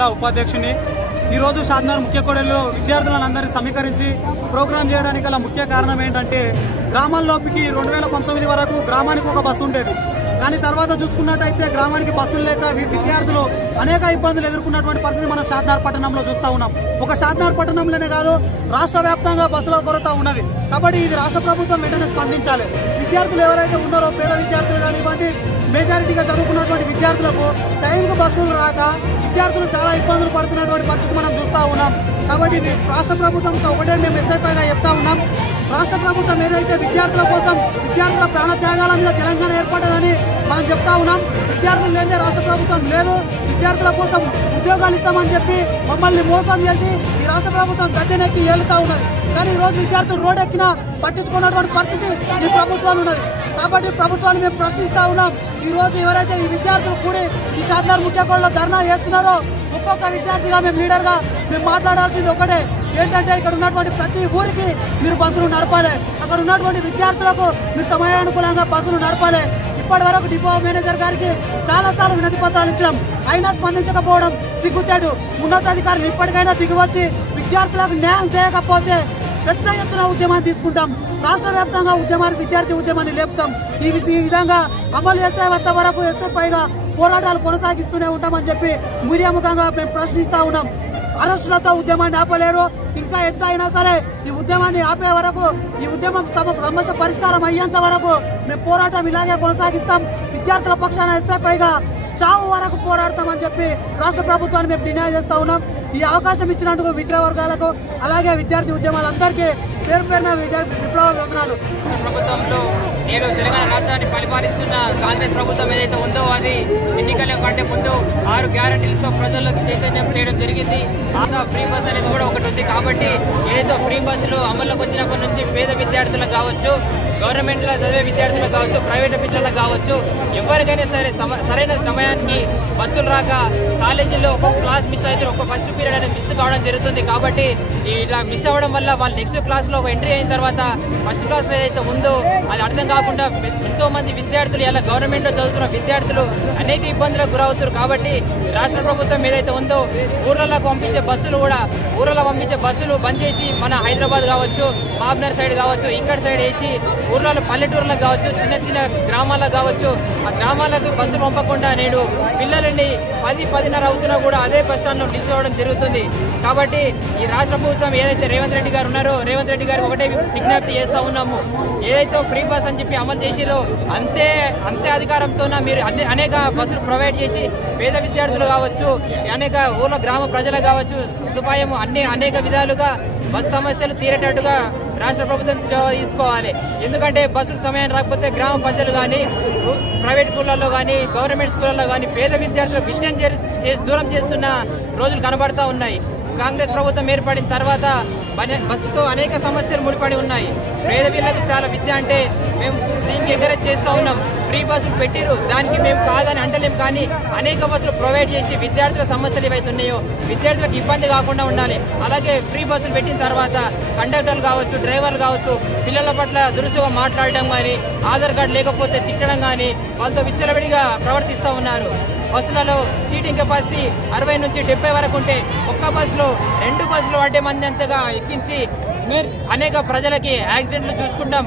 జిల్లా ఉపాధ్యక్షుని ఈరోజు షాద్నగర్ ముఖ్య కూడలిలో విద్యార్థులందరినీ సమీకరించి ప్రోగ్రాం చేయడానికి గల ముఖ్య కారణం ఏంటంటే గ్రామాల్లోకి 2019 వరకు గ్రామానికి ఒక బస్సు ఉండేది. కానీ తర్వాత చూసుకున్నట్టయితే గ్రామానికి బస్సులు లేక విద్యార్థులు అనేక ఇబ్బందులు ఎదుర్కొన్నటువంటి పరిస్థితి మనం షాద్నగర్ పట్టణంలో చూస్తూ ఉన్నాం. ఒక షాద్నగర్ పట్టణంలోనే కాదు రాష్ట్ర వ్యాప్తంగా బస్సుల కొరత ఉన్నది. కాబట్టి ఇది రాష్ట్ర ప్రభుత్వం వెంటనే స్పందించాలి. విద్యార్థులు ఎవరైతే ఉన్నారో పేద విద్యార్థులు కానివ్వండి, మెజారిటీగా చదువుకున్నటువంటి విద్యార్థులకు టైంకు బస్సులు రాక విద్యార్థులు చాలా ఇబ్బందులు పడుతున్నటువంటి పరిస్థితి మనం చూస్తూ ఉన్నాం. కాబట్టి రాష్ట్ర ప్రభుత్వం ఒకటే మేము ఎస్ఐపైగా చెప్తా ఉన్నాం. రాష్ట్ర ప్రభుత్వం ఏదైతే విద్యార్థుల కోసం విద్యార్థుల ప్రాణత్యాగాల మీద తెలంగాణ ఏర్పడ్డదని మనం చెప్తా ఉన్నాం. విద్యార్థులు లేదే రాష్ట్ర ప్రభుత్వం లేదు. విద్యార్థుల కోసం ఉద్యోగాలు ఇస్తామని చెప్పి మమ్మల్ని మోసం చేసి ఈ రాష్ట్ర ప్రభుత్వం గద్దెనెక్కి ఏలుతా ఉన్నది. కానీ ఈరోజు విద్యార్థులు రోడ్ ఎక్కినా పట్టించుకున్నటువంటి పరిస్థితి ఈ ప్రభుత్వాలు ఉన్నది. కాబట్టి ప్రభుత్వాన్ని మేము ప్రశ్నిస్తా ఉన్నాం. ఈ రోజు ఎవరైతే ఈ విద్యార్థులు కూడి ఈ షాద్నగర్ ముఖ్య కూడలిలో ధర్నా చేస్తున్నారో ఒక్కొక్క విద్యార్థిగా మేము లీడర్గా మేము మాట్లాడాల్సింది ఒకటే ఏంటంటే ఇక్కడ ఉన్నటువంటి ప్రతి ఊరికి మీరు బస్సులు నడపాలి. అక్కడ ఉన్నటువంటి విద్యార్థులకు మీరు సమయానుకూలంగా బస్సులు నడపాలి. ఇప్పటి వరకు డిపో మేనేజర్ గారికి చాలాసార్లు వినతి పత్రాలు ఇచ్చినాం. అయినా స్పందించకపోవడం సిగ్గుచేటు. ఉన్నతాధికారులు ఇప్పటికైనా దిగివచ్చి విద్యార్థులకు న్యాయం చేయకపోతే పెద్ద ఎత్తున ఉద్యమాన్ని తీసుకుంటాం. రాష్ట్ర వ్యాప్తంగా విద్యార్థి ఉద్యమాన్ని లేపుతాం. ఈ విధంగా అమలు చేసేంత వరకు ఎస్ఎఫ్ఐగా పోరాటాలు కొనసాగిస్తూనే ఉంటామని చెప్పి మీడియా ముఖంగా మేము ప్రశ్నిస్తా ఉన్నాం. అరెస్టులతో ఉద్యమాన్ని ఆపలేరు. ఇంకా ఎంత అయినా సరే ఈ ఉద్యమాన్ని ఆపే వరకు, ఈ ఉద్యమం సమస్య పరిష్కారం అయ్యేంత వరకు మేము పోరాటం ఇలాగే కొనసాగిస్తాం. విద్యార్థుల పక్షాన ఎస్ఎఫ్ఐగా చావు వరకు పోరాడతామని చెప్పి రాష్ట్ర ప్రభుత్వాన్ని మేము డిమాండ్ చేస్తా ఉన్నాం. ఈ అవకాశం ఇచ్చినందుకు విద్యావర్గాలకు అలాగే విద్యార్థి ఉద్యమాలందరికీ పేరు పేరున విప్లవ వందనాలు. ప్రభుత్వంలో నేడు తెలంగాణ రాష్ట్రాన్ని పరిపాలిస్తున్న కాంగ్రెస్ ప్రభుత్వం ఏదైతే ఉందో అది ఎన్నికల కంటే ముందు 6 గ్యారంటీలతో ప్రజల్లోకి చైతన్యం చేయడం జరిగింది. ఫ్రీ బస్ అనేది కూడా ఒకటి ఉంది. కాబట్టి ఏదైతే ఫ్రీ బస్సులు అమల్లోకి వచ్చినప్పటి నుంచి పేద విద్యార్థులకు కావచ్చు, గవర్నమెంట్ లో చదివే విద్యార్థులకు కావచ్చు, ప్రైవేట్ పిల్లలకు కావచ్చు, ఎవరికైనా సరే సరైన సమయానికి బస్సులు రాక కాలేజీలో ఒక్కొక్క క్లాస్ మిస్ అయితే ఒక్క ఫస్ట్ పీరియడ్ అనేది మిస్ కావడం జరుగుతుంది. కాబట్టి ఇలా మిస్ అవ్వడం వల్ల వాళ్ళు నెక్స్ట్ క్లాస్ లో ఒక ఎంట్రీ అయిన తర్వాత ఫస్ట్ క్లాస్ లో ఏదైతే ఉందో అది అర్థం కాకుండా ఎంతో మంది విద్యార్థులు ఇలా గవర్నమెంట్ లో చదువుతున్న విద్యార్థులు అనేక ఇబ్బందులకు గురవుతారు. కాబట్టి రాష్ట్ర ప్రభుత్వం ఏదైతే ఉందో ఊర్లలో పంపించే బస్సులు బంద్ చేసి మన హైదరాబాద్ కావచ్చు, మాబ్నర్ సైడ్ కావచ్చు, ఇక్కడ సైడ్ వేసి ఊర్లలో పల్లెటూర్లకు కావచ్చు, చిన్న చిన్న గ్రామాలకు కావచ్చు, ఆ గ్రామాలకు బస్సులు పంపకుండా నేడు పిల్లలని 10-10:30 అవుతున్నా కూడా అదే బస్ స్టాండ్ లో నిల్చోవడం జరుగుతుంది. కాబట్టి ఈ రాష్ట్ర ప్రభుత్వం ఏదైతే రేవంత్ రెడ్డి గారు ఉన్నారో రేవంత్ రెడ్డి గారికి ఒకటే విజ్ఞప్తి చేస్తా ఉన్నాము. ఏదైతే ఫ్రీ బస్ అని చెప్పి అమలు చేసిరో అంతే అధికారంతో మీరు అనేక బస్సులు ప్రొవైడ్ చేసి పేద విద్యార్థులు కావచ్చు, అనేక ఊర్ల గ్రామ ప్రజలు కావచ్చు సదుపాయం అనేక విధాలుగా బస్సు సమస్యలు తీరేటట్టుగా రాష్ట్ర ప్రభుత్వం తీసుకోవాలి. ఎందుకంటే బస్సులు సమయాన్ని రాకపోతే గ్రామ ప్రజలు కానీ, ప్రైవేట్ స్కూళ్ళల్లో కానీ, గవర్నమెంట్ స్కూళ్ళల్లో కానీ పేద విద్యార్థులు విద్యను దూరం చేస్తున్న రోజులు కనబడతా ఉన్నాయి. కాంగ్రెస్ ప్రభుత్వం ఏర్పడిన తర్వాత బస్సుతో అనేక సమస్యలు ముడిపడి ఉన్నాయి. పేద పిల్లలకు చాలా విద్య అంటే మేము దీనికి ఎంకరేజ్ చేస్తూ ఉన్నాం. ఫ్రీ బస్సులు పెట్టిరు, దానికి మేము కాదని అంటలేం. కానీ అనేక బస్సులు ప్రొవైడ్ చేసి విద్యార్థుల సమస్యలు ఏవైతే ఉన్నాయో విద్యార్థులకు ఇబ్బంది కాకుండా ఉండాలి. అలాగే ఫ్రీ బస్సులు పెట్టిన తర్వాత కండక్టర్లు కావచ్చు, డ్రైవర్లు కావచ్చు పిల్లల పట్ల దురుసుగా మాట్లాడడం కానీ, ఆధార్ కార్డు లేకపోతే తిట్టడం కానీ వాళ్ళతో విచ్చలవిడిగా ప్రవర్తిస్తూ ఉన్నారు. బస్సులలో సీటింగ్ కెపాసిటీ 60 నుంచి 70 వరకు ఉంటే ఒక్క బస్సులో 2 బస్సులు పడ్డే మంది అంతగా ఎక్కించి అనేక ప్రజలకి యాక్సిడెంట్లు చూసుకుంటాం.